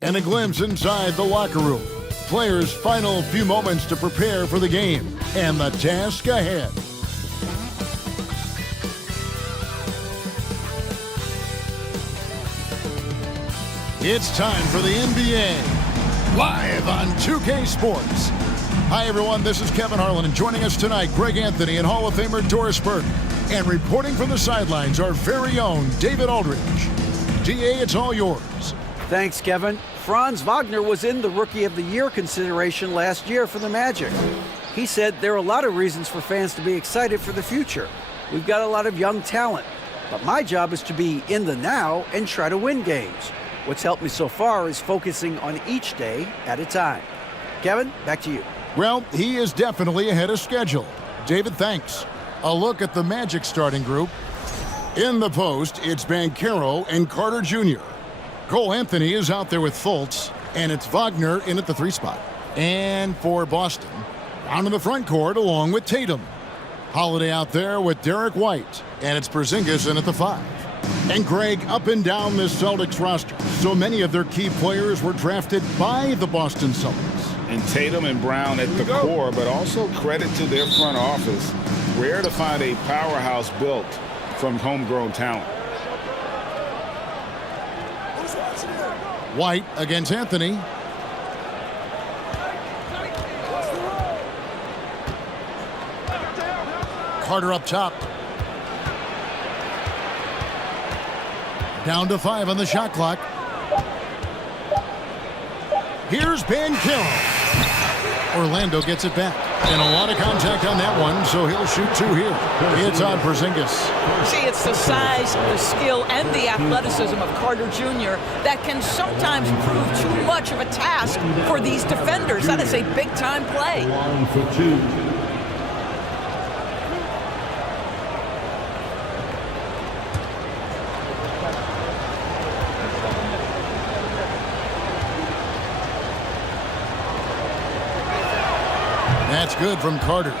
And a glimpse inside the locker room. Players' final few moments to prepare for the game and the task ahead. It's time for the NBA, live on 2K Sports. Hi, everyone. This is Kevin Harlan, and joining us tonight, Greg Anthony and Hall of Famer Doris Burke. And reporting from the sidelines, our very own David Aldridge. DA, it's all yours. Thanks, Kevin. Franz Wagner was in the Rookie of the Year consideration last year for the Magic. He said there are a lot of reasons for fans to be excited for the future. We've got a lot of young talent, but my job is to be in the now and try to win games. What's helped me so far is focusing on each day at a time. Kevin, back to you. Well, he is definitely ahead of schedule. David, thanks. A look at the Magic starting group. In the post, it's Banchero and Carter Jr. Cole Anthony is out there with Fultz, and it's Wagner in at the 3 spot. And for Boston, down in the front court along with Tatum. Holiday out there with Derek White, and it's Porzingis in at the 5. And Greg, up and down this Celtics roster, so many of their key players were drafted by the Boston Celtics. And Tatum and Brown at the core, but also credit to their front office. Rare to find a powerhouse built from homegrown talent. White against Anthony. Carter up top. Down to 5 on the shot clock. Here's Banchero. Orlando gets it back. And a lot of contact on that one, so he'll shoot 2 here. It's on Porzingis. See, it's the size, the skill, and the athleticism of Carter Jr. that can sometimes prove too much of a task for these defenders. That is a big-time play. 1 for 2. That's good from Carter.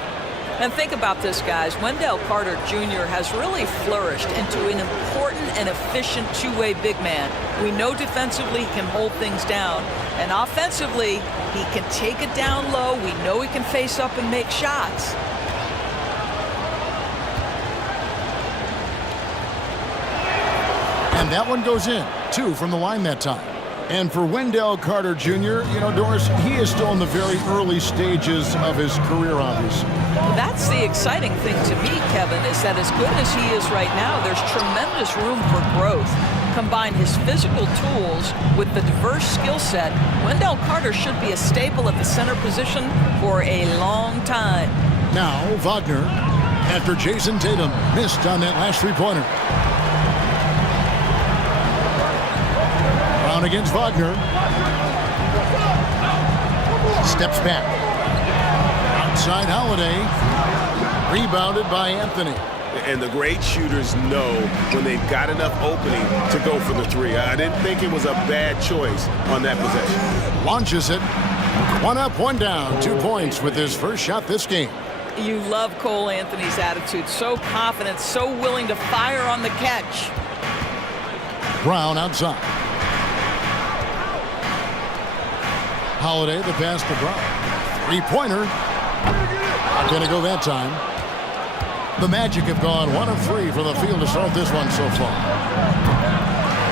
And think about this, guys. Wendell Carter Jr. has really flourished into an important and efficient two-way big man. We know defensively he can hold things down. And offensively, he can take it down low. We know he can face up and make shots. And that one goes in. 2 from the line that time. And for Wendell Carter Jr., you know, Doris, he is still in the very early stages of his career, obviously. That's the exciting thing to me, Kevin, is that as good as he is right now, there's tremendous room for growth. Combine his physical tools with the diverse skill set, Wendell Carter should be a staple at the center position for a long time. Now, Wagner, after Jason Tatum missed on that last 3-pointer. Against Wagner. Steps back. Outside Holiday. Rebounded by Anthony. And the great shooters know when they've got enough opening to go for the 3. I didn't think it was a bad choice on that possession. Launches it. 1 up, 1 down. 2 points with his first shot this game. You love Cole Anthony's attitude. So confident, so willing to fire on the catch. Brown outside. Holiday, the pass to Brown. 3-pointer. Not going to go that time. The Magic have gone 1 of 3 from the field to start this one so far.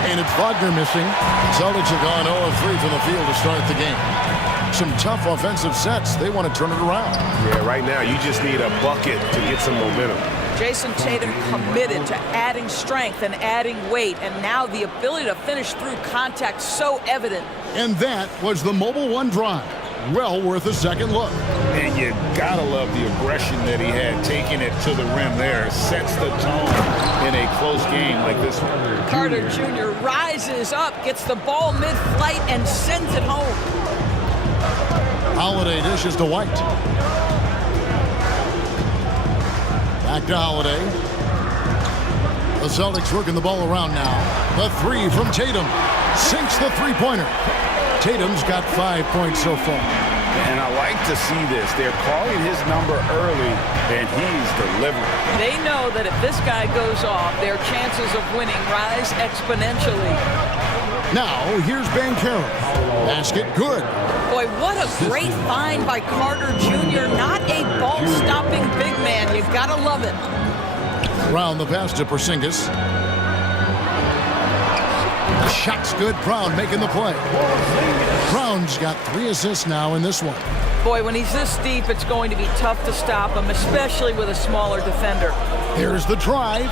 And it's Wagner missing. Celtics have gone 0 of 3 from the field to start the game. Some tough offensive sets. They want to turn it around. Yeah, right now you just need a bucket to get some momentum. Jason Tatum committed to adding strength and adding weight, and now the ability to finish through contact so evident. And that was the Mobile One drive. Well worth a second look. And you gotta love the aggression that he had, taking it to the rim there. Sets the tone in a close game like this one. Carter Jr. rises up, gets the ball mid-flight, and sends it home. Holiday dishes to White. Back to Holiday. The Celtics working the ball around now. The 3 from Tatum. Sinks the 3-pointer. Tatum's got 5 points so far. And I like to see this. They're calling his number early, and he's delivering. They know that if this guy goes off, their chances of winning rise exponentially. Now, here's Bancaro. Basket good. Boy, what a great find by Carter Jr. Not a ball-stopping big man. You gotta love it. Brown the pass to Porzingis. The shot's good. Brown making the play. Brown's got 3 assists now in this one. Boy, when he's this deep, it's going to be tough to stop him, especially with a smaller defender. Here's the drive.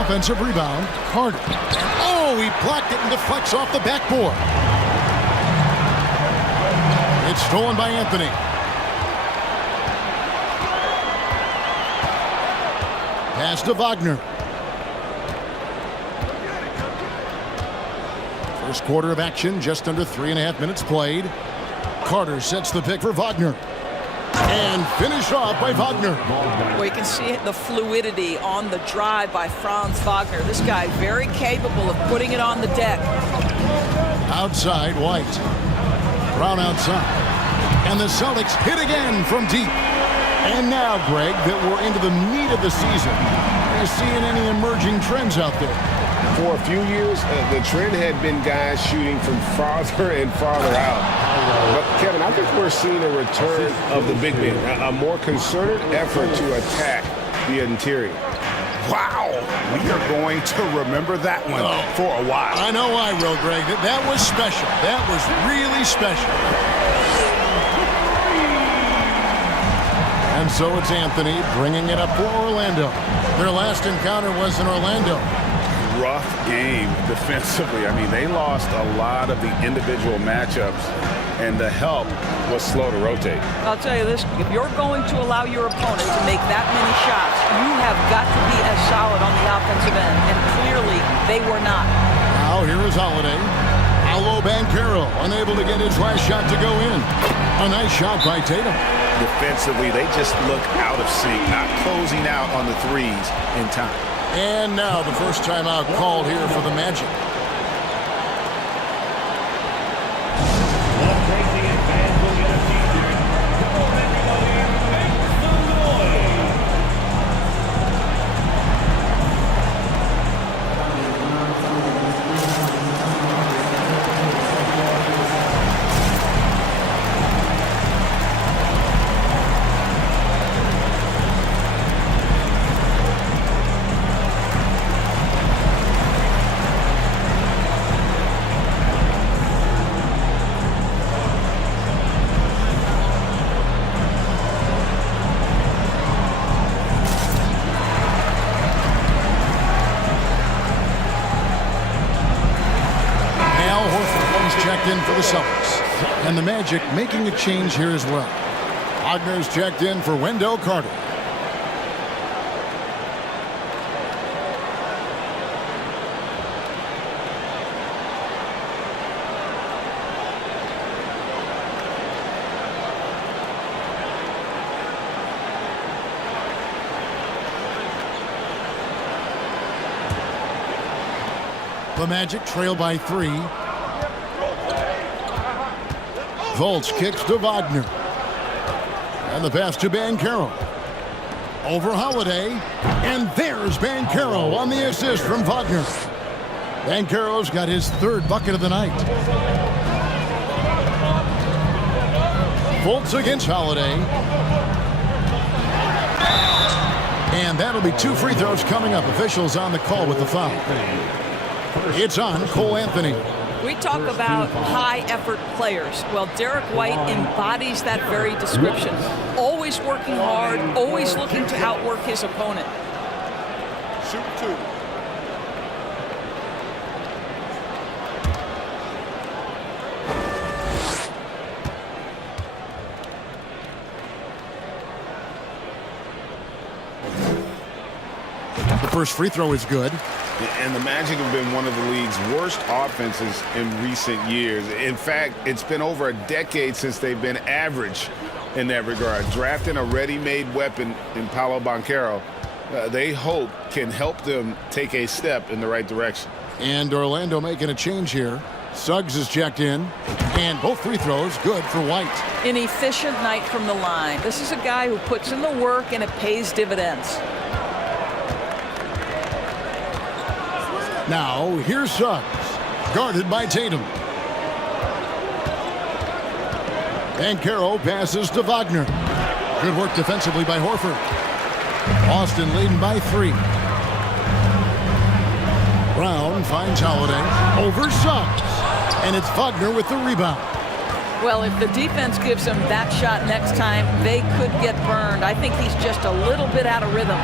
Offensive rebound. Carter. Oh, he blocked it and deflects off the backboard. It's stolen by Anthony. Pass to Wagner. First quarter of action, just under 3.5 minutes played. Carter sets the pick for Wagner. And finished off by Wagner. Well, you can see the fluidity on the drive by Franz Wagner. This guy very capable of putting it on the deck. Outside, White. Brown outside. And the Celtics hit again from deep. And now, Greg, that we're into the meat of the season, are you seeing any emerging trends out there? For a few years, the trend had been guys shooting from farther and farther out. But, Kevin, I think we're seeing a return of the big man, a more concerted effort to attack the interior. Wow, we are going to remember that one for a while. I know I will, Greg. That was special. That was really special. And so it's Anthony bringing it up for Orlando. Their last encounter was in Orlando. Rough game defensively. I mean, they lost a lot of the individual matchups, and the help was slow to rotate. I'll tell you this, if you're going to allow your opponent to make that many shots, you have got to be as solid on the offensive end, and clearly they were not. Now here is Holiday. Paolo Bancaro unable to get his last shot to go in. A nice shot by Tatum. Defensively, they just look out of sync, not closing out on the threes in time. And now the first timeout called here for the Magic. In for the Celtics. And the Magic making a change here as well. Wagner's checked in for Wendell Carter. The Magic trail by 3. Fultz kicks to Wagner. And the pass to Bancaro. Over Holiday. And there's Bancaro on the assist from Wagner. Bancaro's got his 3rd bucket of the night. Fultz against Holiday. And that'll be 2 free throws coming up. Officials on the call with the foul. It's on Cole Anthony. We talk about high-effort players. Well, Derek White embodies that very description. Always working hard, always looking to outwork his opponent. Shoot 2. The first free throw is good. And the Magic have been one of the league's worst offenses in recent years. In fact, it's been over a decade since they've been average in that regard. Drafting a ready-made weapon in Paolo Bancaro, they hope can help them take a step in the right direction. And Orlando making a change here. Suggs is checked in. And both free throws good for White. An efficient night from the line. This is a guy who puts in the work and it pays dividends. Now, here's Suggs. Guarded by Tatum. Banchero passes to Wagner. Good work defensively by Horford. Boston leading by 3. Brown finds Holiday. Over Suggs. And it's Wagner with the rebound. Well, if the defense gives him that shot next time, they could get burned. I think he's just a little bit out of rhythm.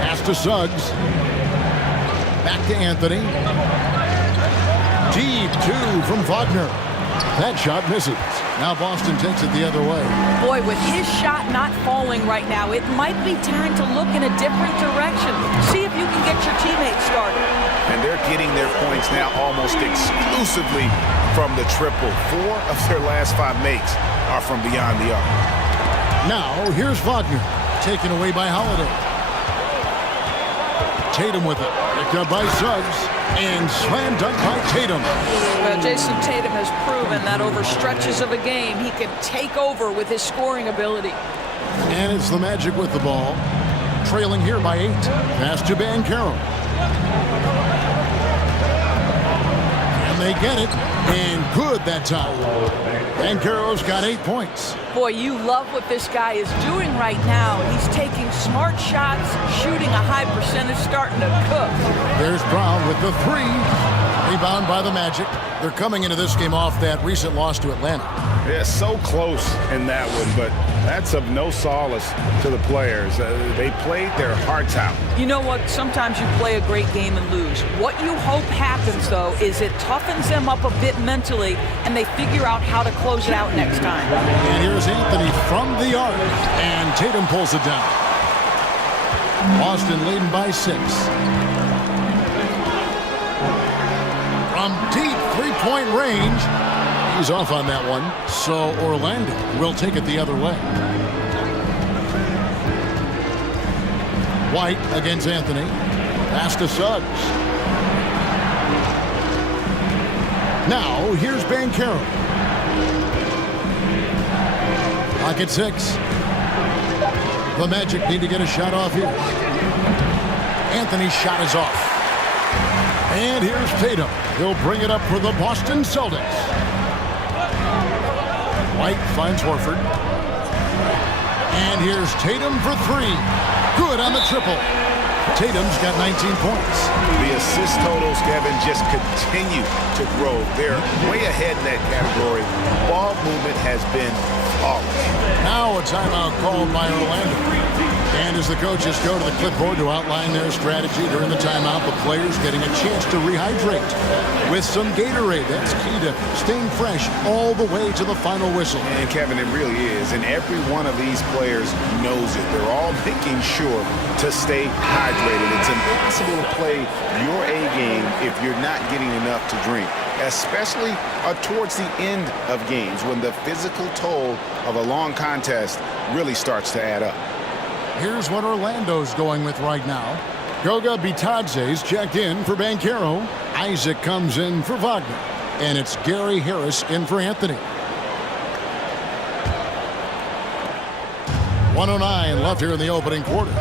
Pass to Suggs. Back to Anthony. Deep 2 from Wagner. That shot misses. Now Boston takes it the other way. Boy, with his shot not falling right now, it might be time to look in a different direction. See if you can get your teammates started. And they're getting their points now almost exclusively from the triple. 4 of their last 5 makes are from beyond the arc. Now here's Wagner. Taken away by Holiday. Tatum with it. Picked up by Suggs. And slam dunk by Tatum. Well, Jason Tatum has proven that over stretches of a game, he can take over with his scoring ability. And it's the Magic with the ball. Trailing here by 8. Pass to Banchero. And they get it. And good that time. Banchero's got 8 points. Boy, you love what this guy is doing right now. He's taking smart shots, shooting a high percentage, starting to cook. There's Brown with the 3. Rebound by the Magic. They're coming into this game off that recent loss to Atlanta. Yeah, so close in that one, but that's of no solace to the players. They played their hearts out. You know what? Sometimes you play a great game and lose. What you hope happens, though, is it toughens them up a bit mentally, and they figure out how to close it out next time. And here's Anthony from the arc, and Tatum pulls it down. Boston leading by 6. From deep three-point range, he's off on that one, so Orlando will take it the other way. White against Anthony. Pass to Suggs. Now, here's Banchero. Clock at 6. The Magic need to get a shot off here. Anthony's shot is off. And here's Tatum. He'll bring it up for the Boston Celtics. White finds Horford. And here's Tatum for 3. Good on the triple. Tatum's got 19 points. The assist totals, Kevin, just continue to grow. They're way ahead in that category. Ball movement has been flawless. Now a timeout called by Orlando. And as the coaches go to the clipboard to outline their strategy during the timeout, the players getting a chance to rehydrate with some Gatorade. That's key to staying fresh all the way to the final whistle. And Kevin, it really is. And every one of these players knows it. They're all making sure to stay hydrated. It's impossible to play your A game if you're not getting enough to drink, especially towards the end of games when the physical toll of a long contest really starts to add up. Here's what Orlando's going with right now. Goga Bitadze's checked in for Banchero. Isaac comes in for Wagner. And it's Gary Harris in for Anthony. 1:09 left here in the opening quarter.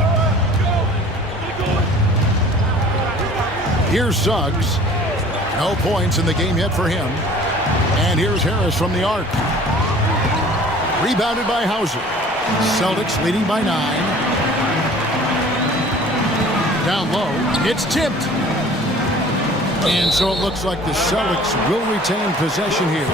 Here's Suggs. No points in the game yet for him. And here's Harris from the arc. Rebounded by Hauser. Celtics leading by 9. Down low, it's tipped. And so it looks like the Celtics will retain possession here.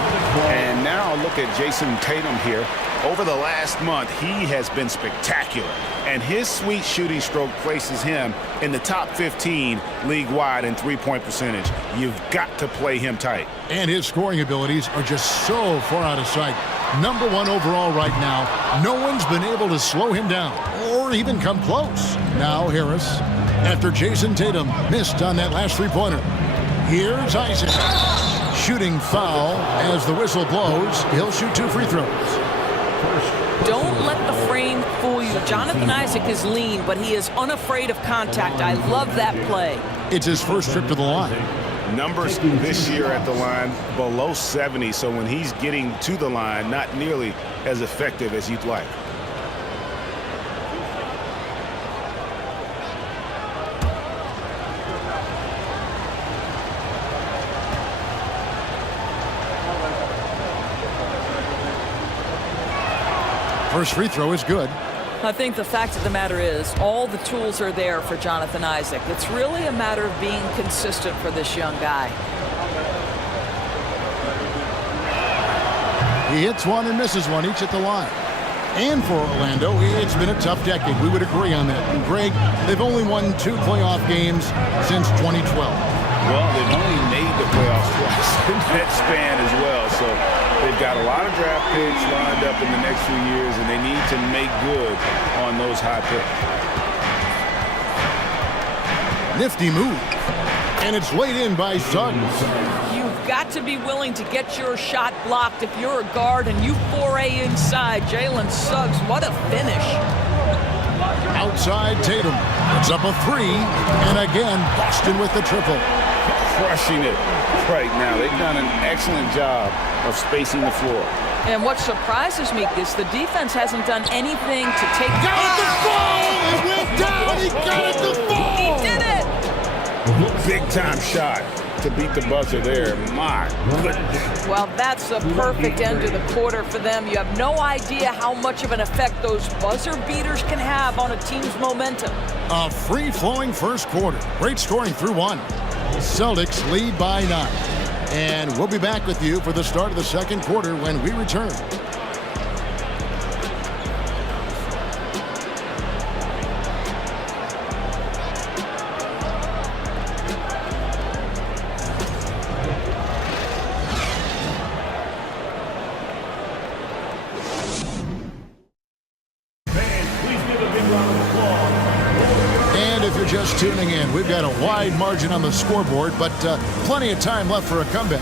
And now look at Jason Tatum here. Over the last month, he has been spectacular. And his sweet shooting stroke places him in the top 15 league-wide in three-point percentage. You've got to play him tight. And his scoring abilities are just so far out of sight. Number 1 overall right now. No one's been able to slow him down or even come close. Now Harris, after Jason Tatum missed on that last three-pointer. Here's Isaac. Shooting foul as the whistle blows. He'll shoot 2 free throws. Don't let the frame fool you. Jonathan Isaac is lean, but he is unafraid of contact. I love that play. It's his first trip to the line. Numbers this year at the line below 70, so when he's getting to the line, not nearly as effective as you'd like. First free throw is good. I think the fact of the matter is all the tools are there for Jonathan Isaac. It's really a matter of being consistent for this young guy. He hits one and misses one, each at the line. And for Orlando, it's been a tough decade. We would agree on that. And Greg, they've only won 2 playoff games since 2012. Well, they've only made the playoffs twice in that span as well. So they've got a lot of draft picks lined up in the next few years, and they need to make good on those high picks. Nifty move. And it's laid in by Suggs. You've got to be willing to get your shot blocked if you're a guard and you foray inside. Jalen Suggs, what a finish. Outside Tatum. Puts up a 3. And again, Boston with the triple. Crushing it right now. They've done an excellent job of spacing the floor. And what surprises me is the defense hasn't done anything to take... Got it to fall! It went down! He got it to fall! He did it! Big time shot to beat the buzzer there. My goodness. Well, that's a perfect end to the quarter for them. You have no idea how much of an effect those buzzer beaters can have on a team's momentum. A free-flowing first quarter. Great scoring through 1. Celtics lead by 9. And we'll be back with you for the start of the second quarter when we return. Just tuning in, we've got a wide margin on the scoreboard, but plenty of time left for a comeback.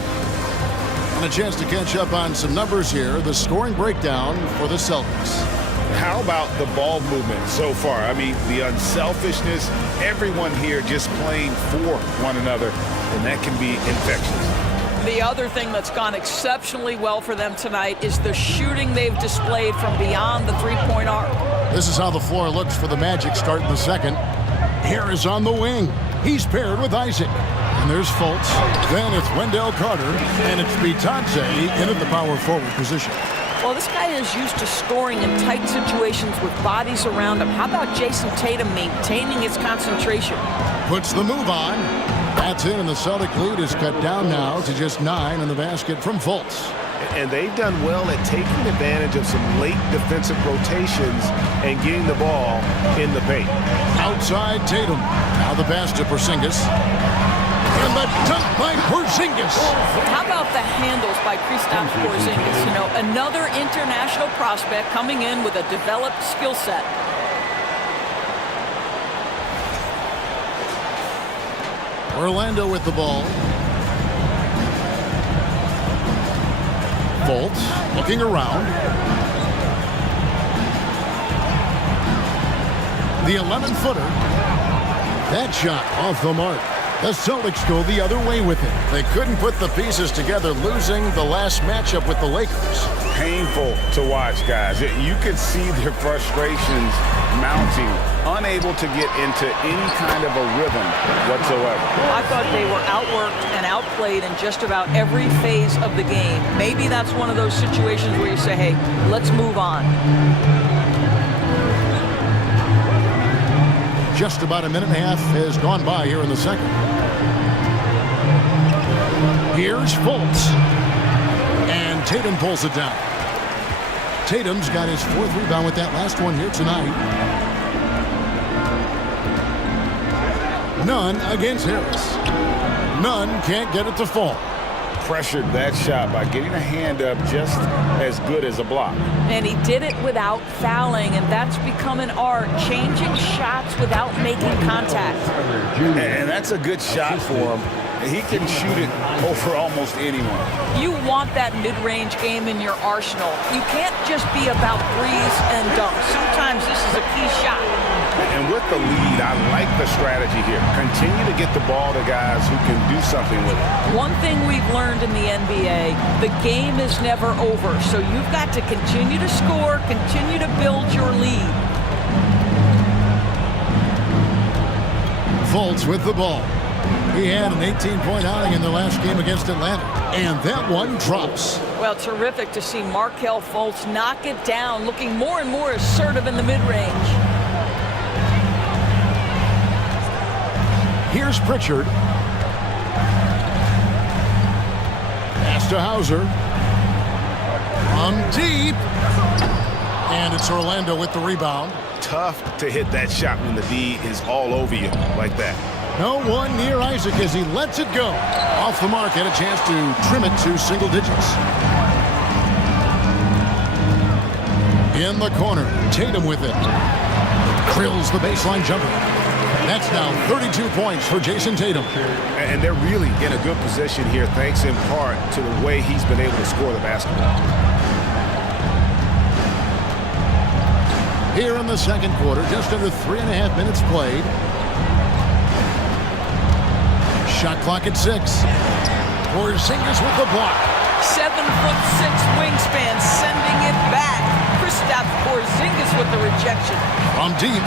And a chance to catch up on some numbers here. The scoring breakdown for the Celtics. How about the ball movement so far? I mean, the unselfishness, everyone here just playing for one another, and that can be infectious. The other thing that's gone exceptionally well for them tonight is the shooting they've displayed from beyond the three-point arc. This is how the floor looks for the Magic starting the second. Harris on the wing. He's paired with Isaac. And there's Fultz. Then it's Wendell Carter. And it's Bitadze in at the power forward position. Well, this guy is used to scoring in tight situations with bodies around him. How about Jason Tatum maintaining his concentration? Puts the move on. That's it, and the Celtic lead is cut down now to just 9 in the basket from Fultz. And they've done well at taking advantage of some late defensive rotations and getting the ball in the paint. Outside Tatum. Now the pass to Porzingis. And the dunk by Porzingis. How about the handles by Kristaps Porzingis? You know, another international prospect coming in with a developed skill set. Orlando with the ball. Fultz looking around. The 11-footer. That shot off the mark. The Celtics go the other way with it. They couldn't put the pieces together, losing the last matchup with the Lakers. Painful to watch, guys. You could see their frustrations mounting, unable to get into any kind of a rhythm whatsoever. I thought they were outworked and outplayed in just about every phase of the game. Maybe that's one of those situations where you say, hey, let's move on. Just about a minute and a half has gone by here in the second. Here's Fultz. And Tatum pulls it down. Tatum's got his 4th rebound with that last one here tonight. None against Harris. None can't get it to fall. Pressured that shot by getting a hand up just as good as a block. And he did it without fouling, and that's become an art, changing shots without making contact. And that's a good shot for him. He can shoot it over almost anyone. You want that mid-range game in your arsenal. You can't just be about threes and dunks. Sometimes this is a key shot. And with the lead, I like the strategy here. Continue to get the ball to guys who can do something with it. One thing we've learned in the NBA, the game is never over. So you've got to continue to score, continue to build your lead. Fultz with the ball. He had an 18-point outing in the last game against Atlanta. And that one drops. Well, terrific to see Markelle Fultz knock it down, looking more and more assertive in the mid-range. Here's Pritchard. Pass to Hauser. From deep. And it's Orlando with the rebound. Tough to hit that shot when the D is all over you like that. No one near Isaac as he lets it go. Off the mark, had a chance to trim it to single digits. In the corner, Tatum with it. Drills the baseline jumper. That's now 32 points for Jason Tatum. And they're really in a good position here, thanks in part to the way he's been able to score the basketball. Here in the second quarter, just under 3.5 minutes played. Shot clock at 6. Porzingis with the block. 7'6" wingspan, sending it back. Kristaps Porzingis with the rejection. From deep.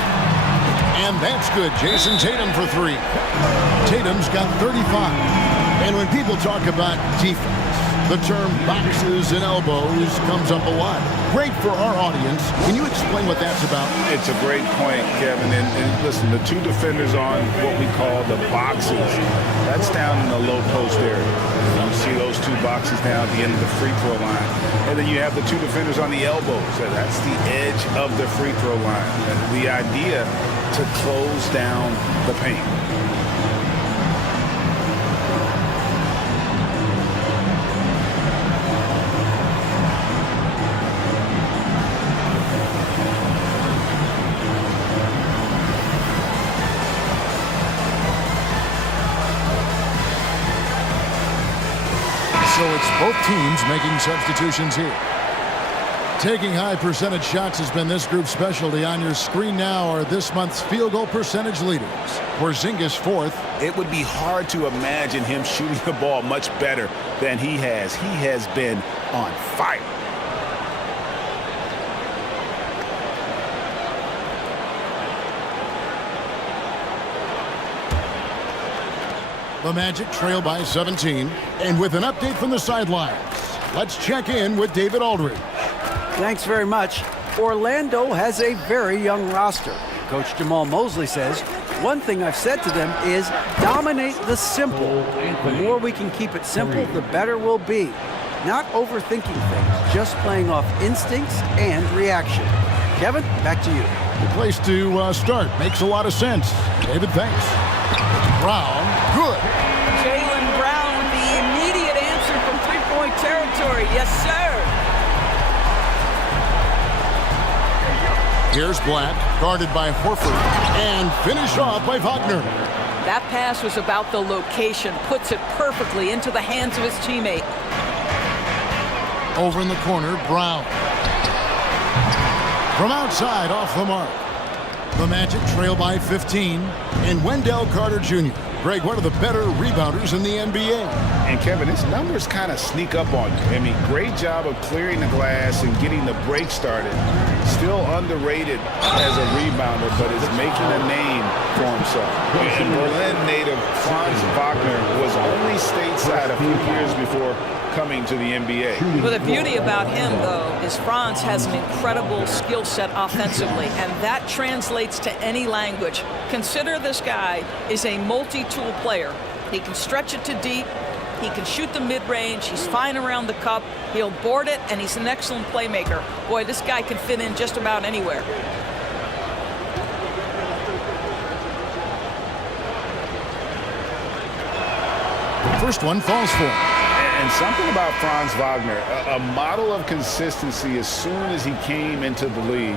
And that's good. Jason Tatum for 3. Tatum's got 35. And when people talk about defense, the term boxes and elbows comes up a lot. Great for our audience. Can you explain what that's about? It's a great point, Kevin. And listen, the two defenders on what we call the boxes, that's down in the low post area. You see those two boxes down at the end of the free throw line. And then you have the two defenders on the elbows. That's the edge of the free throw line. And the idea to close down the paint. So it's both teams making substitutions here. Taking high percentage shots has been this group's specialty. On your screen now are this month's field goal percentage leaders. Porzingis 4th. It would be hard to imagine him shooting the ball much better than he has. He has been on fire. The Magic trail by 17. And with an update from the sidelines, let's check in with David Aldridge. Thanks very much. Orlando has a very young roster. Coach Jamal Mosley says, one thing I've said to them is dominate the simple. The more we can keep it simple, the better we'll be. Not overthinking things, just playing off instincts and reaction. Kevin, back to you. Good place to start. Makes a lot of sense. David, thanks. Brown, good. Jaylen Brown with the immediate answer from three-point territory. Yes, sir. Here's Black, guarded by Horford, and finished off by Wagner. That pass was about the location, puts it perfectly into the hands of his teammate. Over in the corner, Brown. From outside, off the mark. The Magic trail by 15, and Wendell Carter Jr. Greg, one of the better rebounders in the NBA. And Kevin, his numbers kind of sneak up on you. I mean, great job of clearing the glass and getting the break started. Still underrated as a rebounder, but is making a name for himself. And Berlin native Franz Wagner was only stateside a few years before coming to the NBA. Well, the beauty about him, though, is Franz has an incredible skill set offensively, and that translates to any language. Consider this guy is a multi-tool player. He can stretch it to deep. He can shoot the mid-range. He's fine around the cup. He'll board it, and he's an excellent playmaker. Boy, this guy can fit in just about anywhere. The first one falls for him. And something about Franz Wagner, a model of consistency. As soon as he came into the league,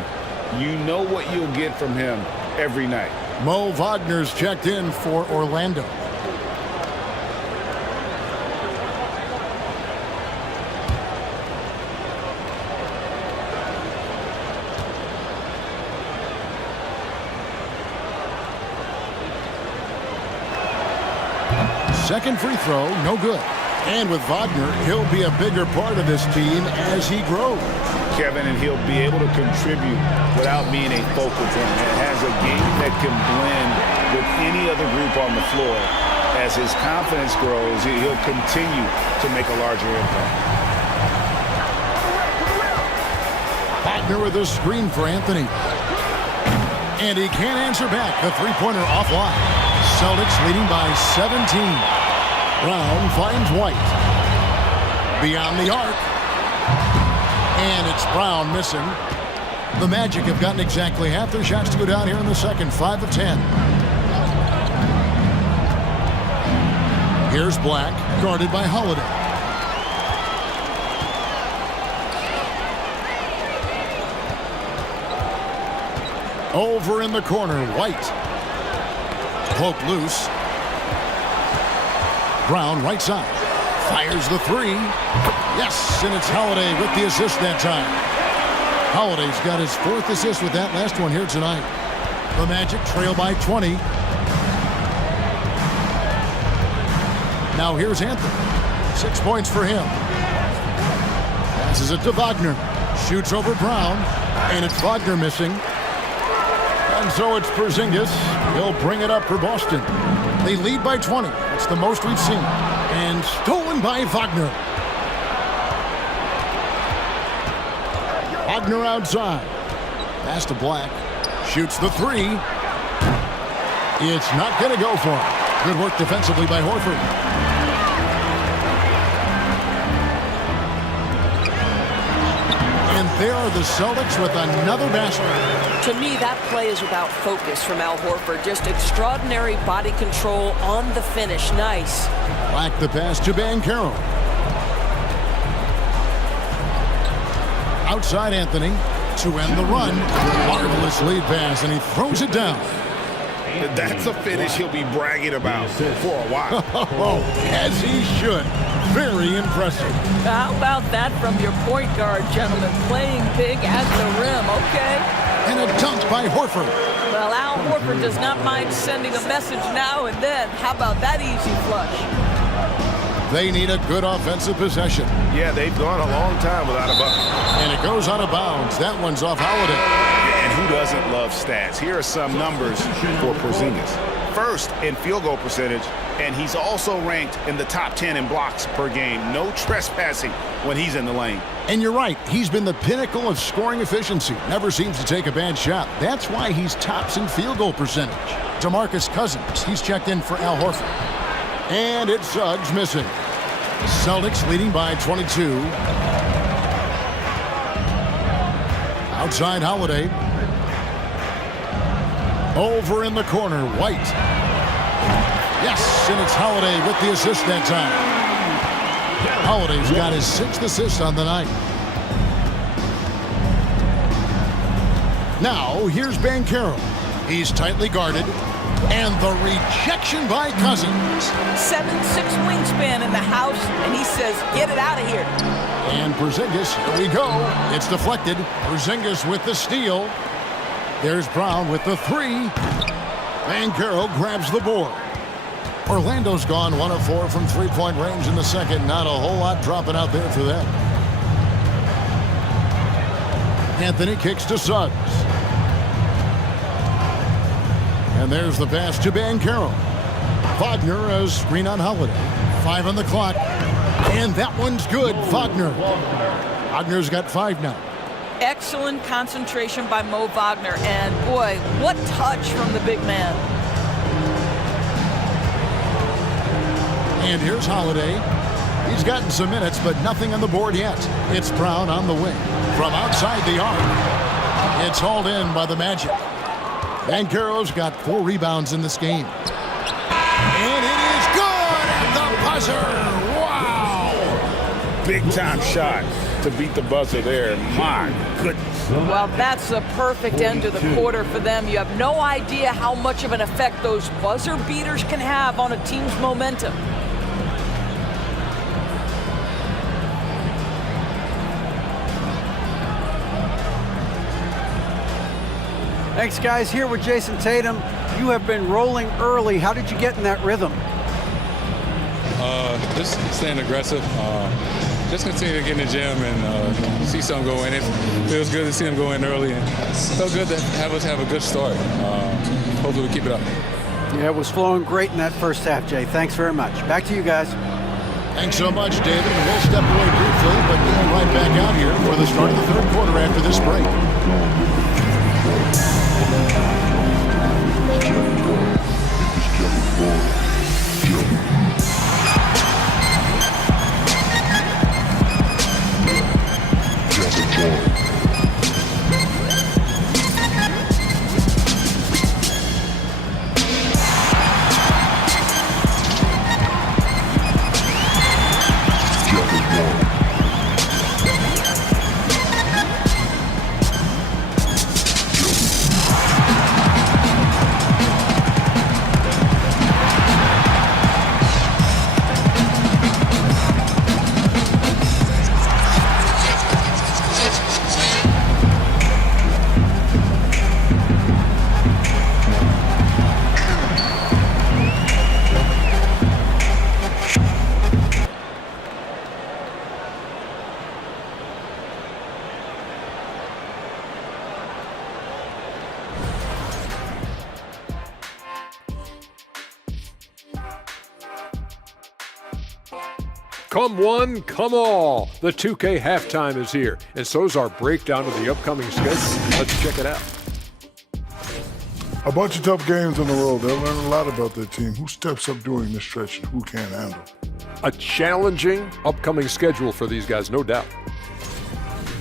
you know what you'll get from him every night. Mo Wagner's checked in for Orlando. Second free throw, no good. And with Wagner, he'll be a bigger part of this team as he grows. Kevin, and he'll be able to contribute without being a focal point. It has a game that can blend with any other group on the floor. As his confidence grows, he'll continue to make a larger impact. Wagner with a screen for Anthony. And he can't answer back. The three-pointer offline. Celtics leading by 17. Brown finds White. Beyond the arc. And it's Brown missing. The Magic have gotten exactly half their shots to go down here in the second. 5 of 10. Here's Black, guarded by Holiday. Over in the corner, White. Poke loose. Brown right side. Fires the three. Yes, and it's Holiday with the assist that time. Holiday's got his 4th assist with that last one here tonight. The Magic trail by 20. Now here's Anthony. 6 points for him. Passes it to Wagner. Shoots over Brown. And it's Wagner missing. And so it's Porzingis. He'll bring it up for Boston. They lead by 20. It's the most we've seen. And stolen by Wagner. Wagner outside. Pass to Black. Shoots the three. It's not going to go for him. Good work defensively by Horford. And there are the Celtics with another basket. To me, that play is about focus from Al Horford. Just extraordinary body control on the finish. Nice. Black the pass to Banchero. Outside Anthony to end the run. Marvelous lead pass, and he throws it down. That's a finish he'll be bragging about for a while. Oh, as he should. Very impressive. How about that from your point guard, gentlemen? Playing big at the rim, okay? And a dunk by Horford. Well, Al Horford does not mind sending a message now and then. How about that easy flush? They need a good offensive possession. Yeah, they've gone a long time without a bucket. And it goes out of bounds. That one's off Holiday. And who doesn't love stats? Here are some numbers for Porzingis. First in field goal percentage, and he's also ranked in the top 10 in blocks per game. No trespassing when he's in the lane. And you're right. He's been the pinnacle of scoring efficiency. Never seems to take a bad shot. That's why he's tops in field goal percentage. DeMarcus Cousins, he's checked in for Al Horford. And it's Suggs missing. Celtics leading by 22. Outside Holiday. Over in the corner, White. Yes, and it's Holiday with the assist that time. Holiday's got his 6th assist on the night. Now, here's Banchero. He's tightly guarded. And the rejection by Cousins. 7'6" wingspan in the house, and he says, get it out of here. And Porzingis, here we go. It's deflected. Porzingis with the steal. There's Brown with the three. Banchero grabs the board. Orlando's gone 1 of 4 from three-point range in the second. Not a whole lot dropping out there for them. Anthony kicks to Suggs. And there's the pass to Banchero. Wagner, a screen on Holiday. 5 on the clock. And that one's good. Wagner's got 5 now. Excellent concentration by Mo Wagner. And boy, what touch from the big man. And here's Holiday. He's gotten some minutes, but nothing on the board yet. It's Brown on the wing. From outside the arc. It's hauled in by the Magic. Banchero's got 4 rebounds in this game. And it is good at the buzzer. Wow! Big time shot to beat the buzzer there. My goodness. Well, that's a perfect end to the quarter for them. You have no idea how much of an effect those buzzer beaters can have on a team's momentum. Thanks, guys. Here with Jason Tatum. You have been rolling early. How did you get in that rhythm? Just staying aggressive. Just continue to get in the gym and see something go in. It feels good to see them go in early, and it felt good to have us have a good start. Hopefully we keep it up. Yeah, it was flowing great in that first half, Jay. Thanks very much. Back to you guys. Thanks so much, David. And we'll step away briefly, but we'll be right back out here for the start of the third quarter after this break. Come one, come all. The 2K halftime is here, and so's our breakdown of the upcoming schedule. Let's check it out. A bunch of tough games on the road. They'll learn a lot about their team. Who steps up during this stretch and who can't handle. A challenging upcoming schedule for these guys, no doubt.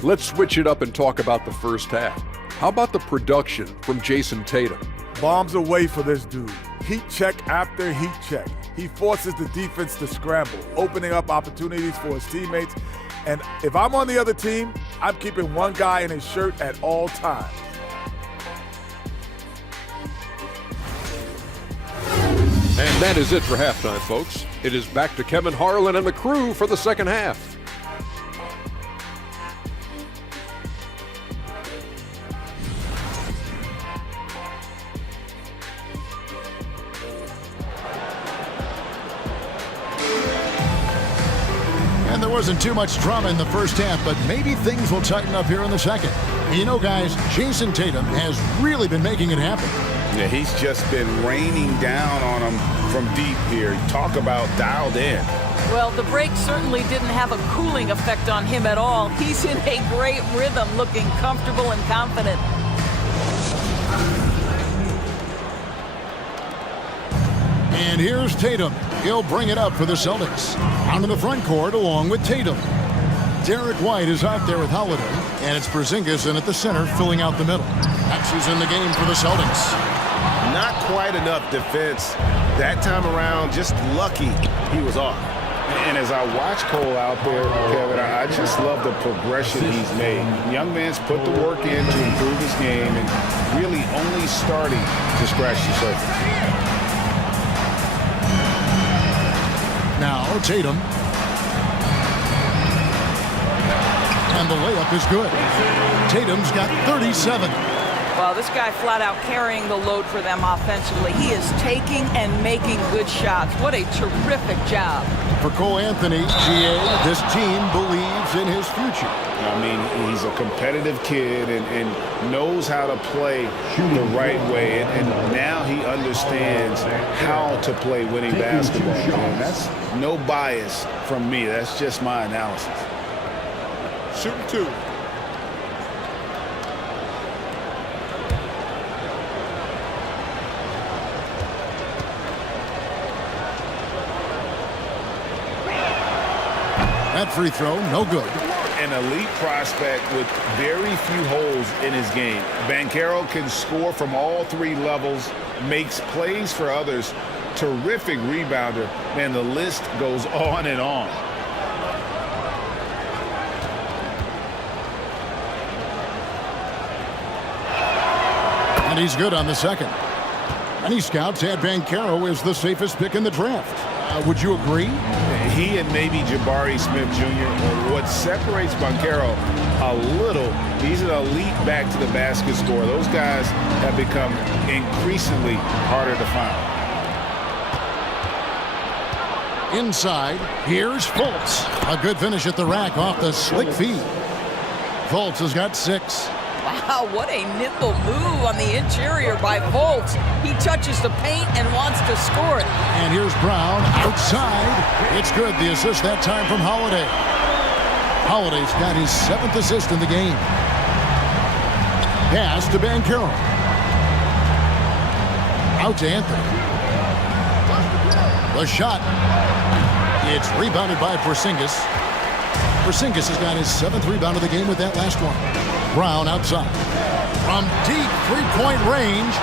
Let's switch it up and talk about the first half. How about the production from Jason Tatum? Bombs away for this dude. Heat check after heat check. He forces the defense to scramble, opening up opportunities for his teammates. And if I'm on the other team, I'm keeping one guy in his shirt at all times. And that is it for halftime, folks. It is back to Kevin Harlan and the crew for the second half. And there wasn't too much drama in the first half, but maybe things will tighten up here in the second. You know, guys, Jason Tatum has really been making it happen. Yeah, he's just been raining down on him from deep here. Talk about dialed in. Well, the break certainly didn't have a cooling effect on him at all. He's in a great rhythm, looking comfortable and confident. And here's Tatum. He'll bring it up for the Celtics. Onto the front court along with Tatum. Derek White is out there with Holiday, and it's Porzingis in at the center filling out the middle. That's who's in the game for the Celtics. Not quite enough defense that time around. Just lucky he was off. And as I watch Cole out there, Kevin, I just love the progression he's made. Young man's put the work in to improve his game and really only starting to scratch the surface. Now Tatum. And the layup is good. Tatum's got 37. Well, this guy flat out carrying the load for them offensively. He is taking and making good shots. What a terrific job. For Cole Anthony, GA, this team believes in his future. I mean, he's a competitive kid and knows how to play the right way. And now he understands how to play winning basketball. And that's no bias from me. That's just my analysis. Shooting two. That free throw, no good. An elite prospect with very few holes in his game. Banchero can score from all three levels, makes plays for others. Terrific rebounder. Man, the list goes on and on. And he's good on the second. Many scouts had Banchero as the safest pick in the draft. Would you agree? He and maybe Jabari Smith Jr. What separates Banchero a little, he's an elite back to the basket scorer. Those guys have become increasingly harder to find. Inside, here's Fultz. A good finish at the rack off the slick feed. Fultz has got 6. Wow, what a nimble move on the interior by Fultz. He touches the paint and wants to score it. And here's Brown outside. It's good. The assist that time from Holiday. Holiday's got his 7th assist in the game. Pass to Banchero. Out to Anthony. The shot. It's rebounded by Porzingis. Porzingis has got his 7th rebound of the game with that last one. Brown outside. From deep three-point range.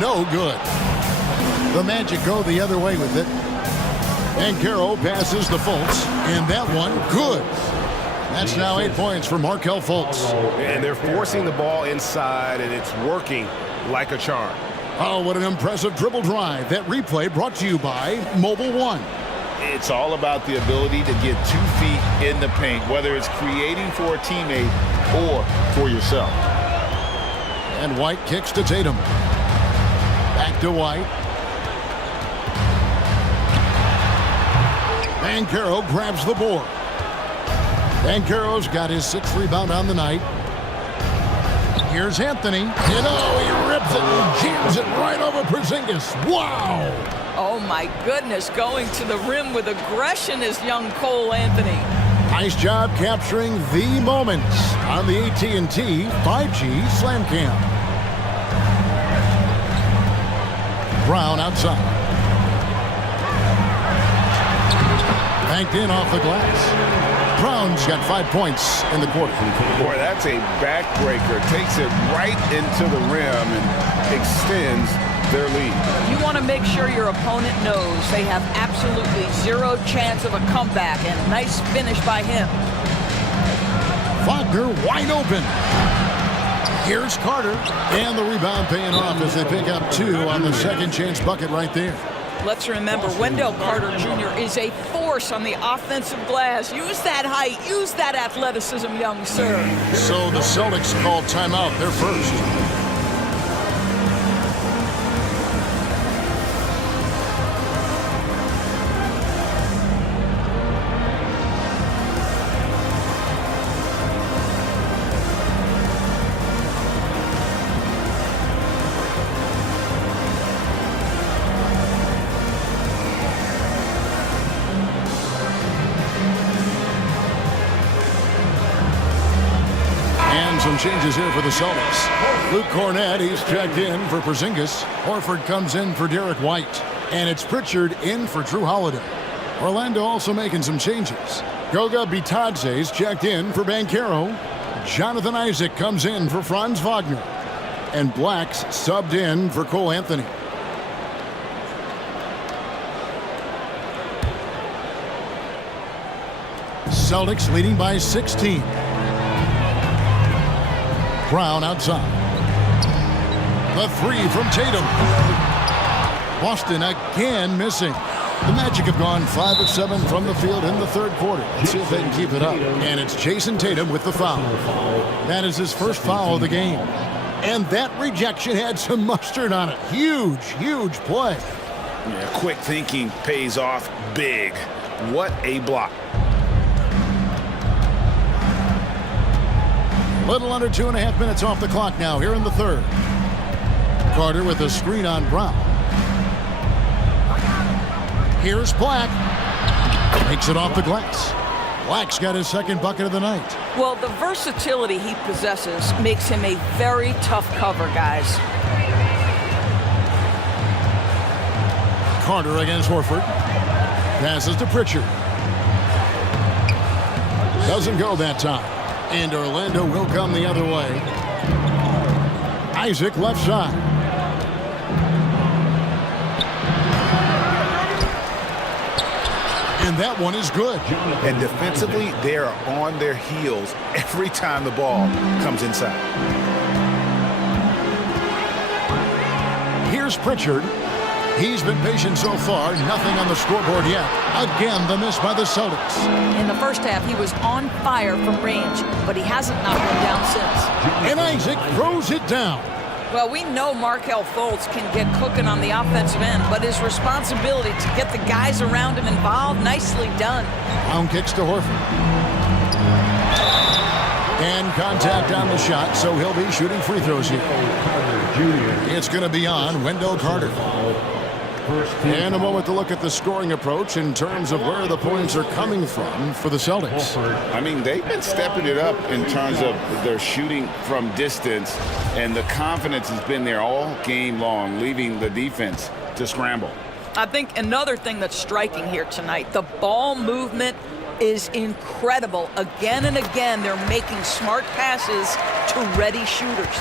No good. The Magic go the other way with it. Banchero passes to Fultz. And that one, good. That's now 8 points for Markelle Fultz. And they're forcing the ball inside, and it's working like a charm. Oh, what an impressive dribble drive. That replay brought to you by Mobile One. It's all about the ability to get 2 feet in the paint, whether it's creating for a teammate or for yourself. And White kicks to Tatum. Back to White. Banchero grabs the board. Banchero's got his 6th rebound on the night. Here's Anthony. He rips it and jams it right over Porzingis. Wow! Oh my goodness, going to the rim with aggression is young Cole Anthony. Nice job capturing the moments on the AT&T 5G Slam Cam. Brown outside. Banked in off the glass. Brown's got 5 points in the quarter. Boy, that's a backbreaker. Takes it right into the rim and extends their lead. You want to make sure your opponent knows they have absolutely zero chance of a comeback, and nice finish by him. Wagner wide open. Here's Carter, and the rebound paying off as they pick up 2 on the second chance bucket right there. Let's remember, Wendell Carter Jr. is a force on the offensive glass. Use that height, use that athleticism, young sir. So the Celtics called timeout. They're first. Some changes here for the Celtics. Luke Cornett, he's checked in for Porzingis. Horford comes in for Derek White. And it's Pritchard in for Drew Holiday. Orlando also making some changes. Goga Bitadze's checked in for Banchero. Jonathan Isaac comes in for Franz Wagner. And Black's subbed in for Cole Anthony. Celtics leading by 16. Brown outside. The 3 from Tatum. Boston again missing. The Magic have gone 5 of 7 from the field in the third quarter. Let's see if they can keep it up. And it's Jason Tatum with the foul. That is his first foul of the game. And that rejection had some mustard on it. Huge, huge play. Yeah, quick thinking pays off big. What a block. Little under 2.5 minutes off the clock now here in the third. Carter with a screen on Brown. Here's Black. Makes it off the glass. Black's got his second bucket of the night. Well, the versatility he possesses makes him a very tough cover, guys. Carter against Horford. Passes to Pritchard. Doesn't go that time. And Orlando will come the other way. Isaac left side. And that one is good. And defensively, they are on their heels every time the ball comes inside. Here's Pritchard. He's been patient so far. Nothing on the scoreboard yet. Again, the miss by the Celtics. In the first half, he was on fire from range, but he hasn't knocked one down since. And Isaac throws it down. Well, we know Markelle Fultz can get cooking on the offensive end, but his responsibility to get the guys around him involved, nicely done. Brown kicks to Horford. And contact on the shot, so he'll be shooting free throws here. It's going to be on Wendell Carter. And a moment to look at the scoring approach in terms of where the points are coming from for the Celtics. I mean, they've been stepping it up in terms of their shooting from distance, and the confidence has been there all game long, leaving the defense to scramble. I think another thing that's striking here tonight, the ball movement is incredible. Again and again, they're making smart passes to ready shooters.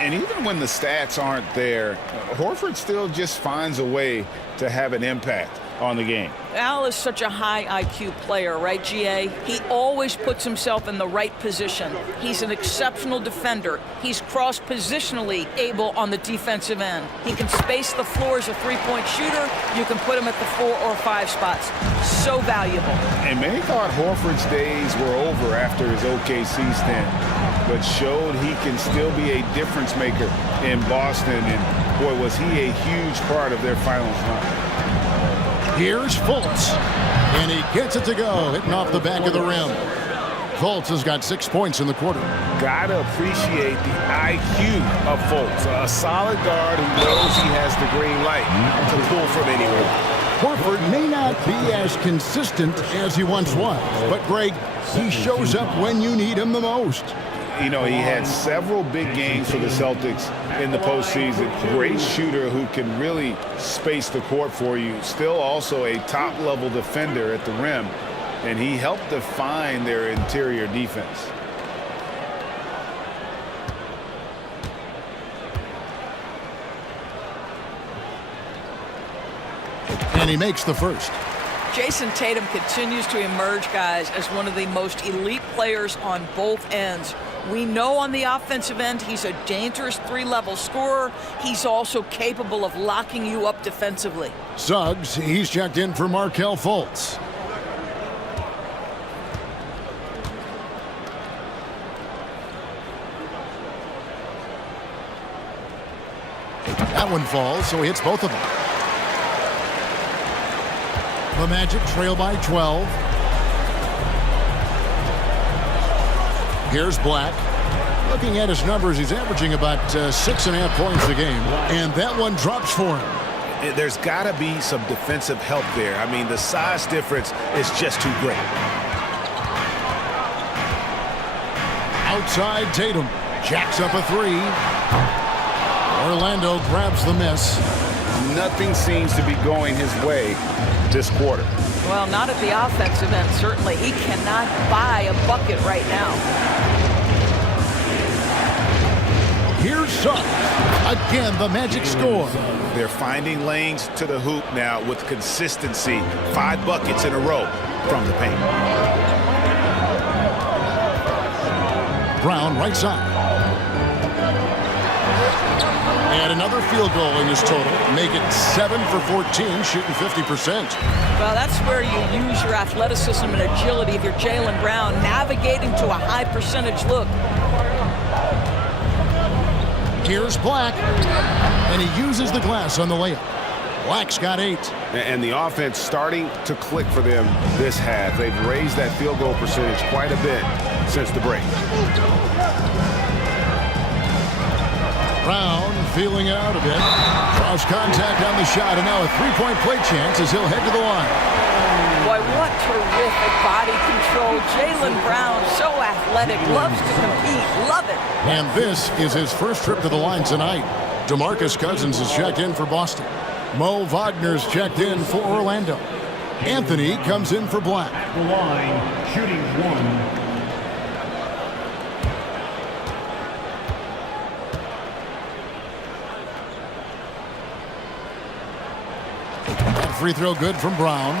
And even when the stats aren't there, Horford still just finds a way to have an impact on the game. Al is such a high IQ player, right, GA? He always puts himself in the right position. He's an exceptional defender. He's cross-positionally able on the defensive end. He can space the floor as a three-point shooter. You can put him at the 4 or 5 spots. So valuable. And many thought Horford's days were over after his OKC stint, but showed he can still be a difference maker in Boston. And boy, was he a huge part of their finals run. Here's Fultz, and he gets it to go, hitting off the back of the rim. Fultz has got 6 points in the quarter. Gotta appreciate the IQ of Fultz. A solid guard who knows he has the green light to pull from anywhere. Horford may not be as consistent as he once was, but Greg, he shows up when you need him the most. You know, he had several big games for the Celtics in the postseason. Great shooter who can really space the court for you. Still also a top-level defender at the rim, and he helped define their interior defense. And he makes the first. Jason Tatum continues to emerge, guys, as one of the most elite players on both ends. We know on the offensive end he's a dangerous 3-level scorer. He's also capable of locking you up defensively. Suggs, he's checked in for Markelle Fultz. That one falls, so he hits both of them. The Magic trail by 12. Here's Black. Looking at his numbers, he's averaging about 6.5 points a game. And that one drops for him. There's got to be some defensive help there. I mean, the size difference is just too great. Outside Tatum. Jacks up a 3. Orlando grabs the miss. Nothing seems to be going his way this quarter. Well, not at the offensive end, certainly. He cannot buy a bucket right now. Here's Suggs. Again, the Magic score. They're finding lanes to the hoop now with consistency. 5 buckets in a row from the paint. Brown right side. And another field goal in his total. Make it 7 for 14, shooting 50%. Well, that's where you use your athleticism and agility if you're Jaylen Brown, navigating to a high percentage look. Here's Black, and he uses the glass on the layup. Black's got 8. And the offense starting to click for them this half. They've raised that field goal percentage quite a bit since the break. Brown feeling it out a bit. Draws contact on the shot, and now a 3-point play chance as he'll head to the line. Boy, what terrific body control. Jaylen Brown, so athletic, loves to compete, love it. And this is his first trip to the line tonight. DeMarcus Cousins is checked in for Boston. Mo Wagner's checked in for Orlando. Anthony comes in for Black. The line, shooting 1. Free throw good from Brown.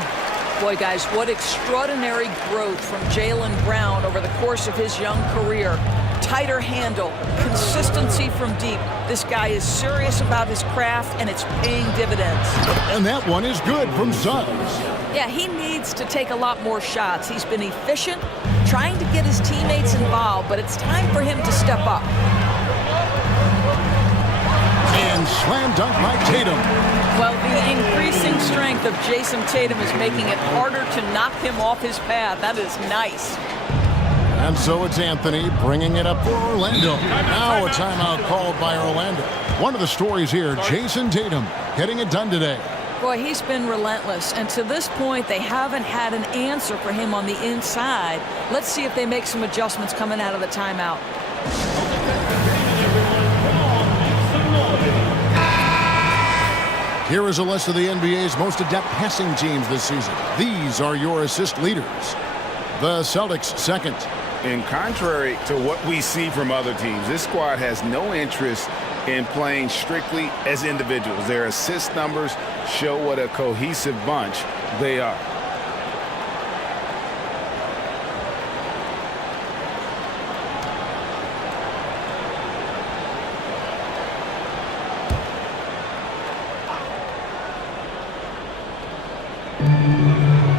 Boy, guys, what extraordinary growth from Jaylen Brown over the course of his young career. Tighter handle, consistency from deep. This guy is serious about his craft, and it's paying dividends. And that one is good from Suggs. Yeah, he needs to take a lot more shots. He's been efficient, trying to get his teammates involved, but it's time for him to step up. And slam dunk by Tatum. Well, the increasing strength of Jason Tatum is making it harder to knock him off his path. That is nice. And so it's Anthony bringing it up for Orlando. Now a timeout called by Orlando. One of the stories here, Jason Tatum getting it done today. Boy, he's been relentless, and to this point, they haven't had an answer for him on the inside. Let's see if they make some adjustments coming out of the timeout. Here is a list of the NBA's most adept passing teams this season. These are your assist leaders. The Celtics second. And contrary to what we see from other teams, this squad has no interest in playing strictly as individuals. Their assist numbers show what a cohesive bunch they are.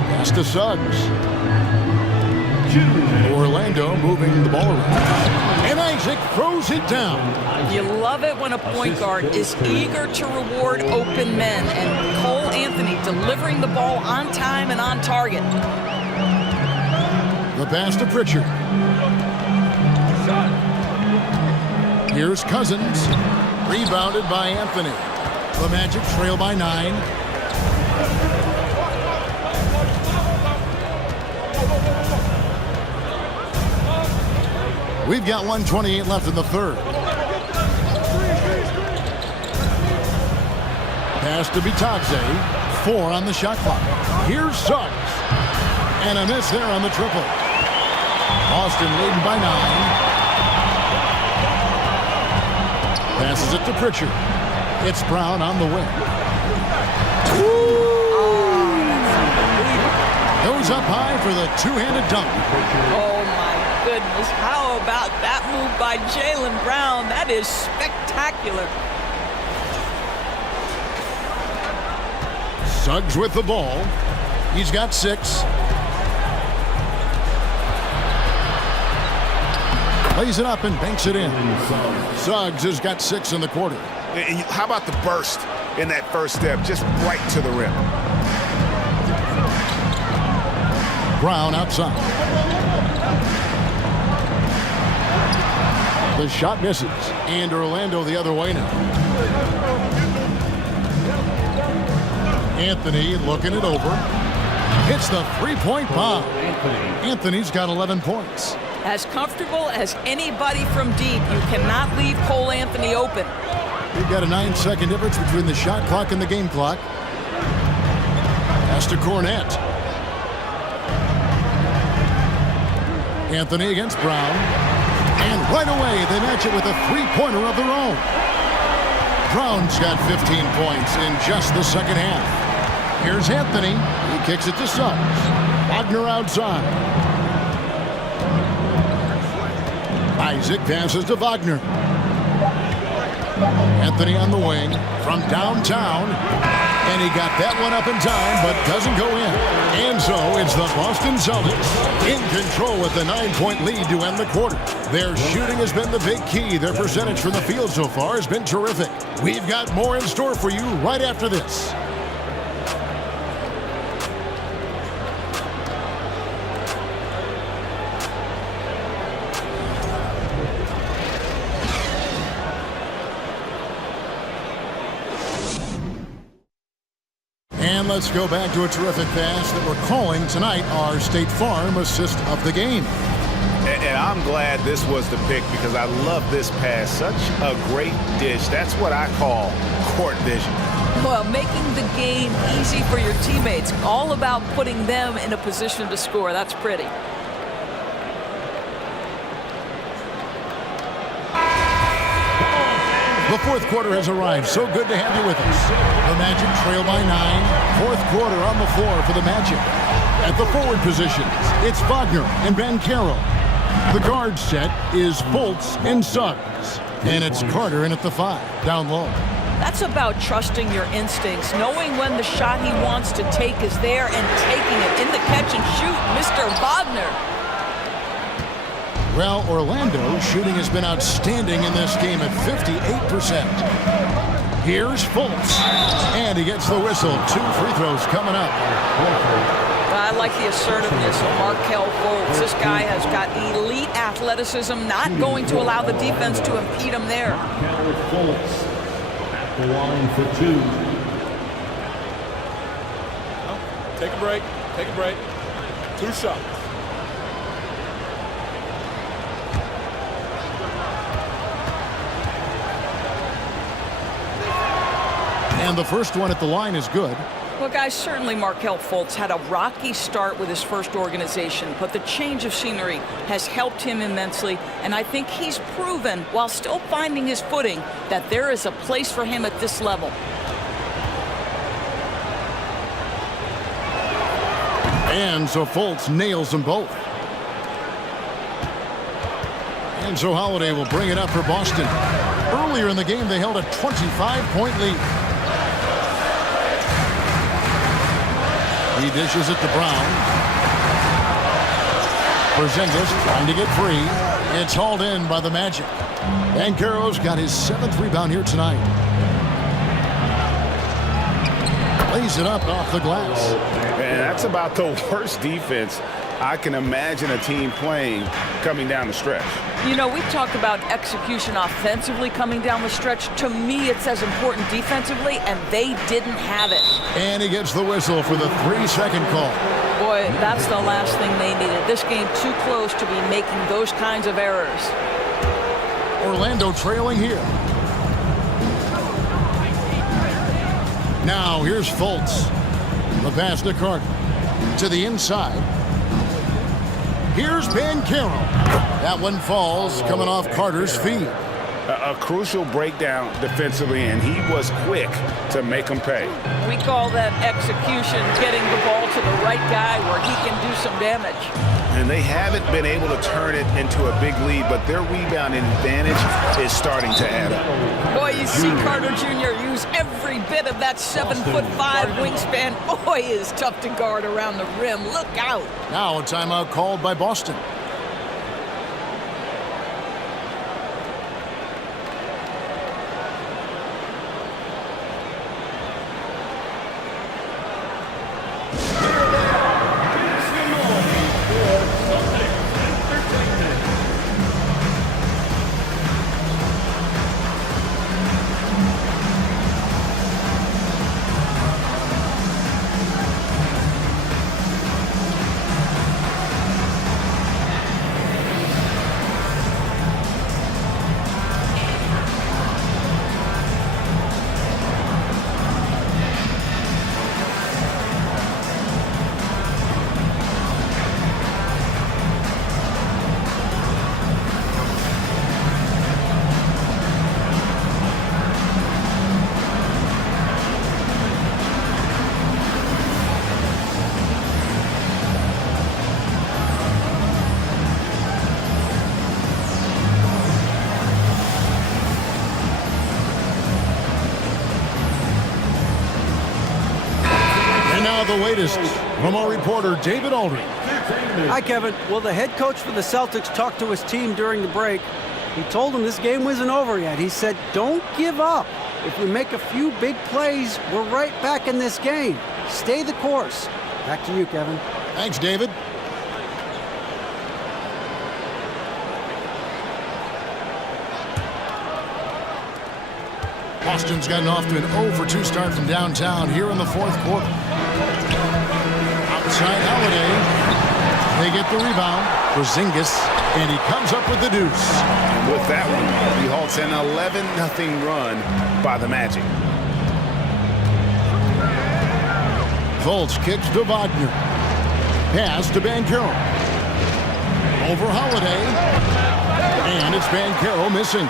Pass to Suggs. Orlando moving the ball around. And Isaac throws it down. You love it when a point guard is eager to reward open men, and Cole Anthony delivering the ball on time and on target. The pass to Pritchard. Here's Cousins. Rebounded by Anthony. The Magic trail by 9. We've got 1:28 left in the third. Pass to Bitadze. 4 on the shot clock. Here's Suggs. And a miss there on the triple. Boston leading by 9. Passes it to Pritchard. It's Brown on the wing. Goes up high for the two-handed dunk. Oh, my goodness. How about that move by Jaylen Brown? That is spectacular. Suggs with the ball. He's got 6. Lays it up and banks it in. Suggs has got 6 in the quarter. And how about the burst in that first step, just right to the rim? Brown outside. The shot misses, and Orlando the other way now. Anthony looking it over. Hits the three-point bomb. Anthony's got 11 points. As comfortable as anybody from deep, you cannot leave Cole Anthony open. We've got a 9-second difference between the shot clock and the game clock. Pass to Cornette. Anthony against Brown. And right away, they match it with a three-pointer of their own. Brown's got 15 points in just the second half. Here's Anthony. He kicks it to Suggs. Wagner outside. Isaac passes to Wagner. Anthony on the wing from downtown. And he got that one up in time, but doesn't go in. And so it's the Boston Celtics in control with the 9-point lead to end the quarter. Their shooting has been the big key. Their percentage from the field so far has been terrific. We've got more in store for you right after this. And let's go back to a terrific pass that we're calling tonight our State Farm assist of the game. And I'm glad this was the pick because I love this pass. Such a great dish. That's what I call court vision. Well, making the game easy for your teammates. All about putting them in a position to score. That's pretty. The fourth quarter has arrived. So good to have you with us. The Magic trail by 9. Fourth quarter on the floor for the Magic. At the forward positions, it's Wagner and Banchero. The guard set is Fultz and Suggs. And it's Carter in at the 5, down low. That's about trusting your instincts, knowing when the shot he wants to take is there and taking it in the catch and shoot, Mr. Wagner. Well, Orlando's shooting has been outstanding in this game at 58%. Here's Fultz. And he gets the whistle. 2 free throws coming up. I like the assertiveness of Markelle Fultz. This guy has got elite athleticism, not going to allow the defense to impede him there. Markelle Fultz at the line for 2. Take a break. Take a break. 2 shots. And the first one at the line is good. Well, guys, certainly Markelle Fultz had a rocky start with his first organization, but the change of scenery has helped him immensely, and I think he's proven, while still finding his footing, that there is a place for him at this level. And so Fultz nails them both. And so Holiday will bring it up for Boston. Earlier in the game, they held a 25-point lead. He dishes it to Brown. Porzingis trying to get free. It's hauled in by the Magic. Banchero's got his 7th rebound here tonight. Lays it up off the glass. And that's about the worst defense I can imagine a team playing coming down the stretch. You know, we talked about execution offensively coming down the stretch. To me, it's as important defensively, and they didn't have it. And he gets the whistle for the 3-second call. Boy, that's the last thing they needed. This game too close to be making those kinds of errors. Orlando trailing here. Now here's Fultz. The pass to Carter. To the inside. Here's Banchero. That one falls, coming off Carter's feet. A crucial breakdown defensively, and he was quick to make them pay. We call that execution, getting the ball to the right guy where he can do some damage. And they haven't been able to turn it into a big lead, but their rebounding advantage is starting to add up. Boy, you see Carter Jr. use every bit of that 7'5" wingspan. Boy, is tough to guard around the rim. Look out. Now a timeout called by Boston. The latest from our reporter, David Aldridge. Hi, Kevin. Well, the head coach for the Celtics talked to his team during the break. He told them this game wasn't over yet. He said, don't give up. If we make a few big plays, we're right back in this game. Stay the course. Back to you, Kevin. Thanks, David. Boston's gotten off to an 0-for-2 start from downtown here in the 4th quarter. Outside Holiday. They get the rebound. Porzingis, and he comes up with the deuce. And with that one, he halts an 11-0 run by the Magic. Fultz kicks to Wagner. Pass to Banchero. Over Holiday. And it's Banchero missing.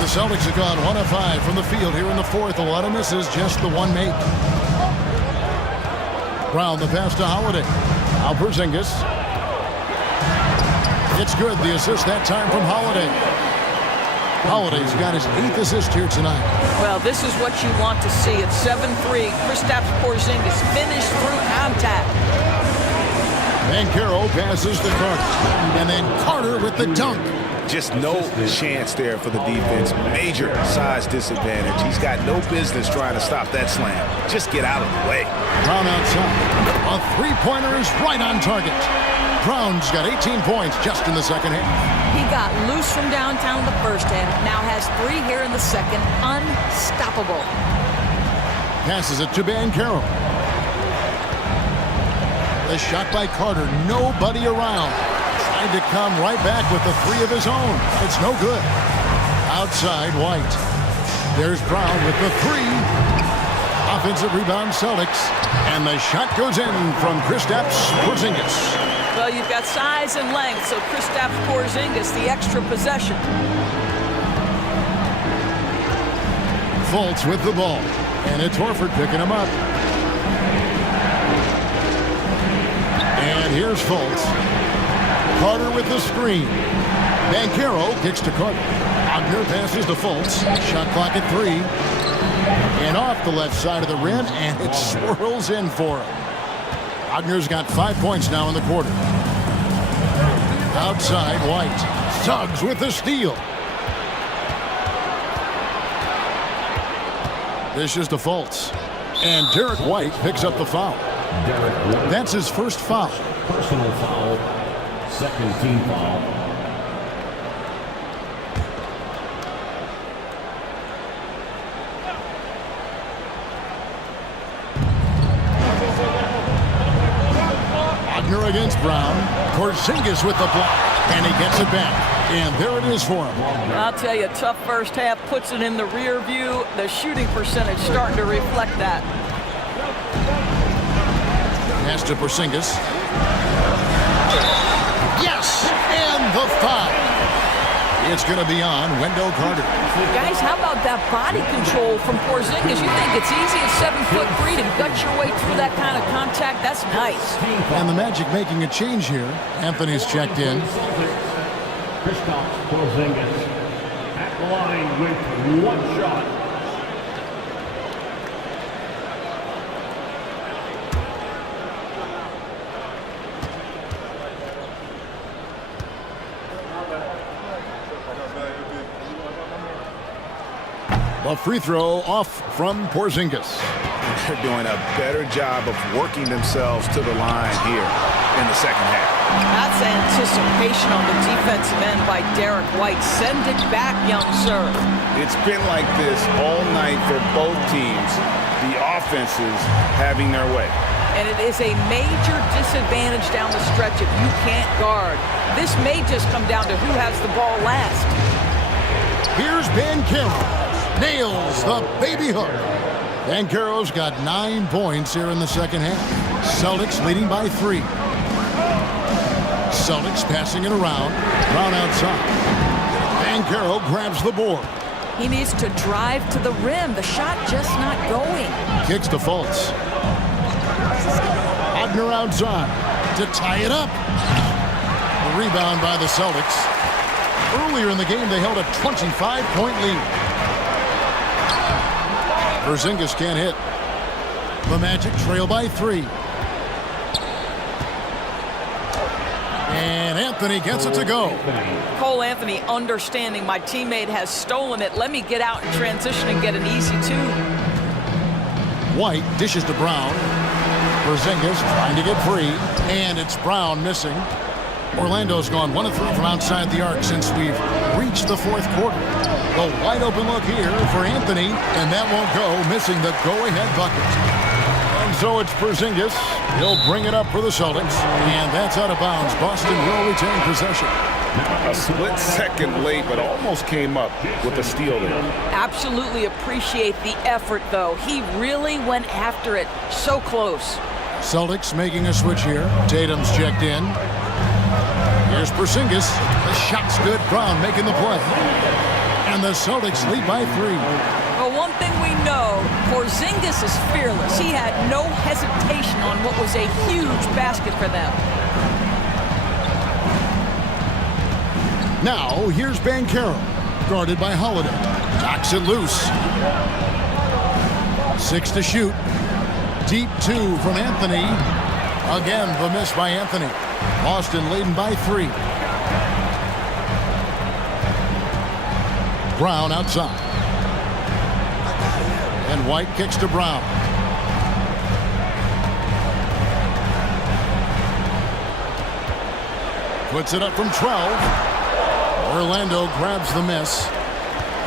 The Celtics have gone 1 of 5 from the field here in the 4th. A lot of misses, just the one make. Brown, the pass to Holiday. Now Porzingis. It's good. The assist that time from Holiday. Holiday's got his 8th assist here tonight. Well, this is what you want to see. It's 7-3. Kristaps Porzingis finished through contact. Banchero passes to Carter. And then Carter with the dunk. Just no chance there for the defense. Major size disadvantage. He's got no business trying to stop that slam. Just get out of the way. Brown outside. A three-pointer is right on target. Brown's got 18 points just in the second half. He got loose from downtown in the first half. Now has 3 here in the second. Unstoppable. Passes it to Banchero. The shot by Carter. Nobody around. Tried to come right back with the 3 of his own. It's no good. Outside, White. There's Brown with the 3. Offensive rebound, Celtics. And the shot goes in from Kristaps Porzingis. Well, you've got size and length, so Kristaps Porzingis, the extra possession. Fultz with the ball. And it's Horford picking him up. And here's Fultz. Carter with the screen. Banchero kicks to Carter. Wagner passes to Fultz. Shot clock at 3. And off the left side of the rim, and it swirls in for him. Wagner's got 5 points now in the quarter. Outside, White. Suggs with the steal. This is to Fultz. And Derek White picks up the foul. That's his first foul. Personal foul. Second team foul. Wagner against Brown. Porzingis with the block. And he gets it back. And there it is for him. I'll tell you, tough first half puts it in the rear view. The shooting percentage starting to reflect that. Pass to Porzingis. Yes! And the foul. It's going to be on Wendell Carter. Guys, how about that body control from Porzingis? You think it's easy at 7'3" to gut your way through that kind of contact? That's nice. And the Magic making a change here. Anthony's checked in. Kristaps Porzingis at the line with 1 shot. A free throw off from Porzingis. They're doing a better job of working themselves to the line here in the second half. That's anticipation on the defensive end by Derek White. Send it back, young sir. It's been like this all night for both teams. The offenses having their way. And it is a major disadvantage down the stretch if you can't guard. This may just come down to who has the ball last. Here's Banchero. Nails the baby hook. Banchero's got 9 points here in the second half. Celtics leading by 3. Celtics passing it around. Brown outside. Banchero grabs the board. He needs to drive to the rim. The shot just not going. Kicks to Fultz. Wagner outside to tie it up. The rebound by the Celtics. Earlier in the game, they held a 25-point lead. Porzingis can't hit. The Magic trail by 3. And Anthony gets it to go. Cole Anthony understanding my teammate has stolen it. Let me get out in transition and get an easy 2. White dishes to Brown. Porzingis trying to get free. And it's Brown missing. Orlando's gone 1 of 3 from outside the arc since we've reached the 4th quarter. A wide open look here for Anthony, and that won't go, missing the go-ahead bucket. And so it's Porzingis. He'll bring it up for the Celtics, and that's out of bounds. Boston will retain possession. A split second late, but almost came up with a steal there. Absolutely appreciate the effort, though. He really went after it. So close. Celtics making a switch here. Tatum's checked in. Here's Porzingis. The shot's good. Brown making the play. And the Celtics lead by 3. Well, one thing we know, Porzingis is fearless. He had no hesitation on what was a huge basket for them. Now, here's Banchero, guarded by Holiday. Knocks it loose. 6 to shoot. Deep 2 from Anthony. Again, the miss by Anthony. Boston leading by 3. Brown outside. And White kicks to Brown. Puts it up from 12. Orlando grabs the miss.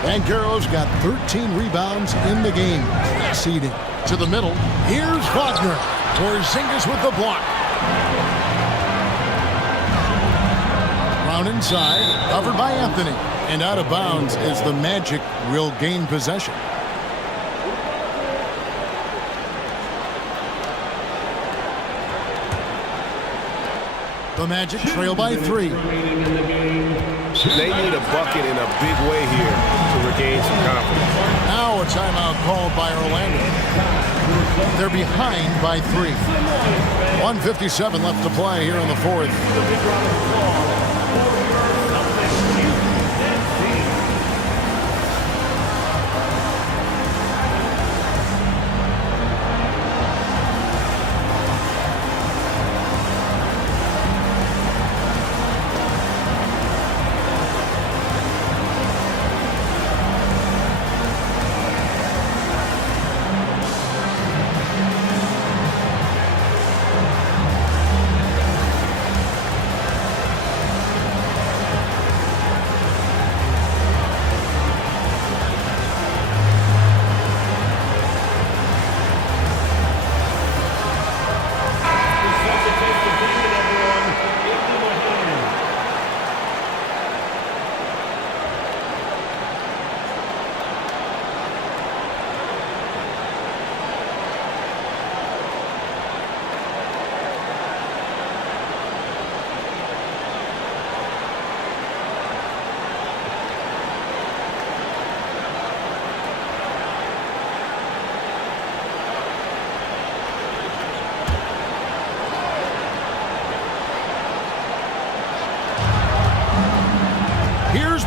Banchero's got 13 rebounds in the game. Seeding to the middle. Here's Wagner. Porzingis with the block. Brown inside, covered by Anthony. And out of bounds as the Magic will gain possession. The Magic trail by 3. They need a bucket in a big way here to regain some confidence. Now a timeout called by Orlando. They're behind by 3. 1:57 left to play here in the fourth.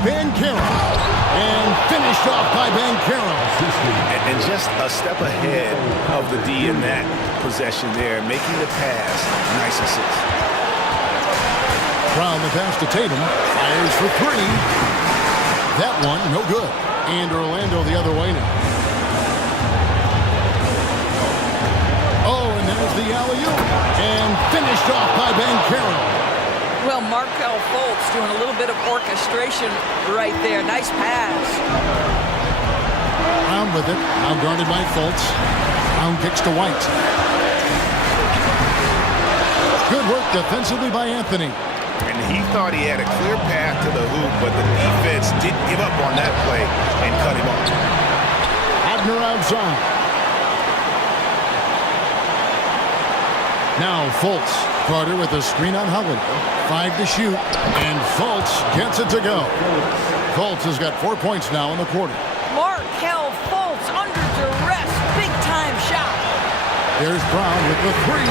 Banchero, and finished off by Banchero. And just a step ahead of the D in that possession there, making the pass. Nice assist. Brown the pass to Tatum, fires for 3. That one, no good. And Orlando the other way now. Oh, and there's the alley-oop, and finished off by Banchero. Well, Markelle Fultz doing a little bit of orchestration right there. Nice pass. Brown with it. Now guarded by Fultz. Brown kicks to White. Good work defensively by Anthony. And he thought he had a clear path to the hoop, but the defense didn't give up on that play and cut him off. Wagner outside. Now Fultz. Carter with a screen on Holiday. 5 to shoot, and Fultz gets it to go. Fultz has got 4 points now in the quarter. Markelle Fultz under duress. Big-time shot. There's Brown with the 3.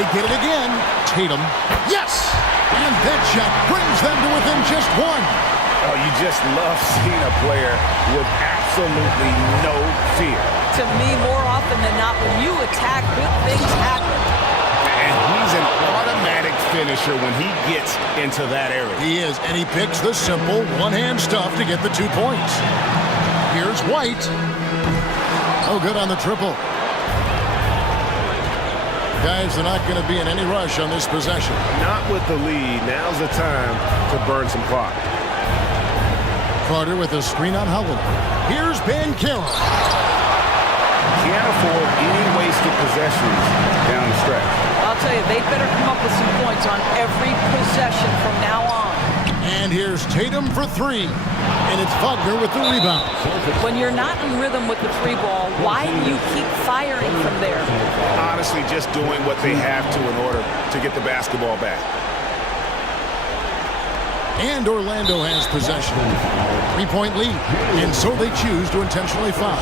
They get it again. Tatum. Yes! And that shot brings them to within just 1. Oh, you just love seeing a player with absolutely no fear. To me, more often than not, when you attack, good things happen. And he's an automatic finisher when he gets into that area. He is, and he picks the simple one-hand stuff to get the 2 points. Here's White. Oh, good on the triple. Guys are not going to be in any rush on this possession. Not with the lead. Now's the time to burn some clock. Carter with a screen on Holiday. Here's Banchero. Can't afford any wasted possessions down the stretch. I'll tell you, they better come up with some points on every possession from now on. And here's Tatum for 3. And it's Wagner with the rebound. When you're not in rhythm with the 3 ball, why do you keep firing from there? Honestly, just doing what they have to in order to get the basketball back. And Orlando has possession. 3-point lead. And so they choose to intentionally foul.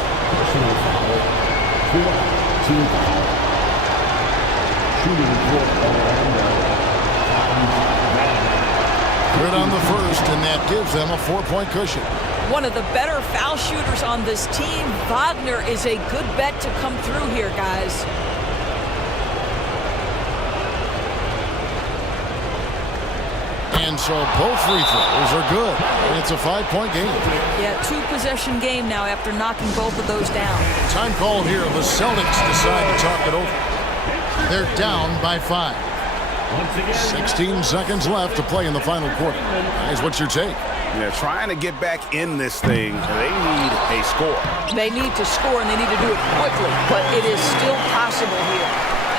Good on the first, and that gives them a 4-point cushion. One of the better foul shooters on this team. Wagner is a good bet to come through here, guys. And And so both free throws are good. And it's a 5-point game. Yeah, 2-possession game now after knocking both of those down. Time called here. The Celtics decide to talk it over. They're down by 5. 16 seconds left to play in the final quarter. Guys, what's your take? Yeah, trying to get back in this thing, they need a score. They need to score, and they need to do it quickly, but it is still possible here.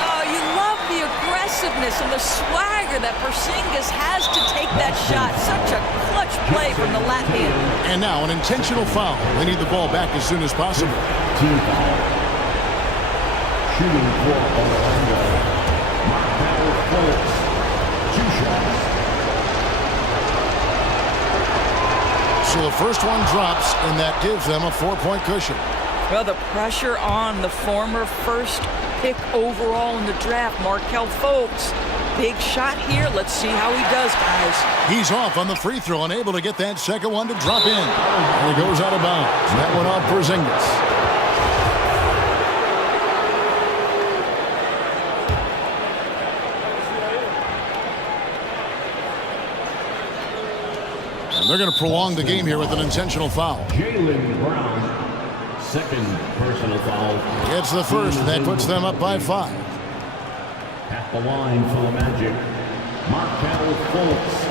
Oh, you love the aggressiveness and the swagger that Porzingis has to take that shot. Such a clutch play from the Latvian. And now an intentional foul. They need the ball back as soon as possible. Team foul. Shooting for Orlando. Markel Fultz. 2 shots. So the first one drops, and that gives them a 4-point cushion. Well, the pressure on the former first pick overall in the draft, Markel Fultz. Big shot here. Let's see how he does, guys. He's off on the free throw, unable to get that second one to drop in. And he goes out of bounds. That one off Porzingis. They're going to prolong the game here with an intentional foul. Jaylen Brown, second personal foul. It's the first. That puts them up by 5. At the line for the Magic, Markel Fultz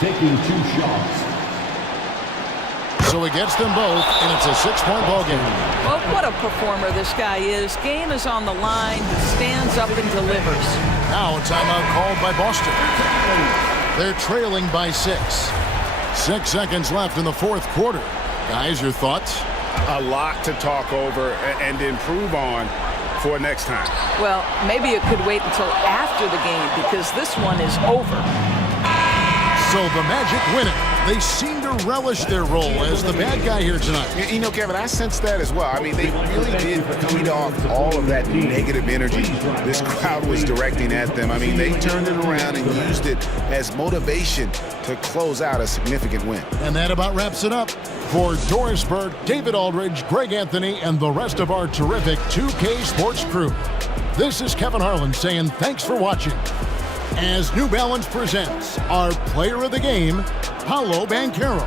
taking 2 shots. So he gets them both, and it's a 6-point ball game. Well, what a performer this guy is. Game is on the line. He stands up and delivers. Now a timeout called by Boston. They're trailing by 6. 6 seconds left in the fourth quarter. Guys, your thoughts? A lot to talk over and improve on for next time. Well, maybe it could wait until after the game because this one is over. So the Magic win it. They seem to relish their role as the bad guy here tonight. You know, Kevin, I sense that as well. I mean, they really did feed off all of that negative energy this crowd was directing at them. I mean, they turned it around and used it as motivation to close out a significant win. And that about wraps it up. For Doris Burke, David Aldridge, Greg Anthony, and the rest of our terrific 2K Sports crew, this is Kevin Harlan saying thanks for watching. As New Balance presents our player of the game, Paolo Banchero.